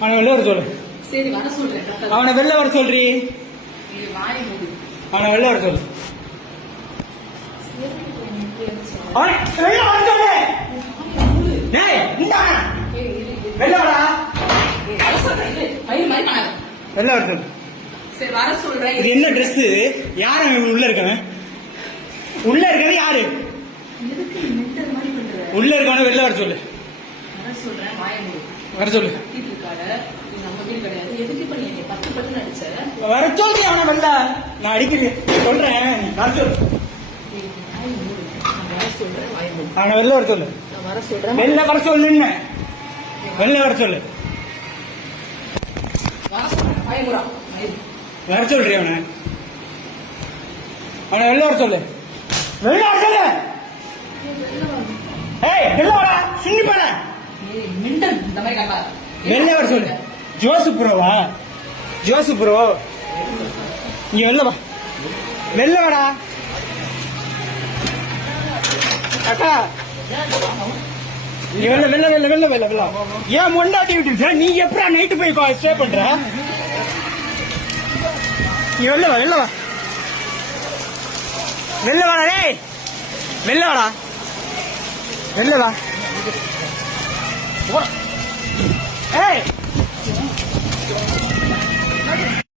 அவனை வெளில வர சொல்லு. சரி வர சொல்றேன். அவனை வெளில வர சொல்றி. அவனை வெளில வர சொல்லு. அவனை வெளில வர சொல்லு. டேய் இந்த வெளில வாடா. வர சொல்றேன். மயில் மாதிரி பண்ணாத. வெளில வர சொல்லு. சரி வர சொல்றேன். இது என்ன ட்ரெஸ்? யாரு உள்ள இருக்கவன்? உள்ள இருக்கறது யாரு? எதுக்கு மென்டல் மாதிரி பண்ற? உள்ள இருக்கவன வெளில வர சொல்லு. வர சொல்றேன். வாயை மூடு. வர சொல்லு. வீட்டு கடை இது நம்ம வீடு கிடையாது. எதுக்கு இப்ப நீ 10 அடிச்ச? வர சொல்றேன் அவனை வெளில. நான் அடிக்கிறேன் சொல்றேன். வர சொல்லு. வர சொல்றேன். வாயை மூடு. அவனை வெளில வர சொல்லு. நான் வர சொல்றேன். வெளில வர சொல்லுன்னு. வெளில வர சொல்லு. வர சொல்றேன். வாயை மூடா. மயில். வர சொல்றேன் அவனை. அவனை வெளில வர சொல்லு. வெளில வர சொல்லு. ஏய் வெளில வாடா. சின்னி போடா. மென்டல் இந்த மாதிரி காட்டாத. வெளில வர சொல்லு. ஜோசு ப்ரோவா? ஜோசு ப்ரோ இங்க வெளில வா. வெளில வாடா. அக்கா நீ வெளில வெளில வெளில வெளில வெளில வெளில. ஏன் முன்னாடி விட்டு நீ எப்படா நைட்டு போய் ஸ்டே பண்ற? நீ வெளில வா. வெளில வா. வெளில வாடா. டேய் வெளில வாடா. வெளில வா. ஏய்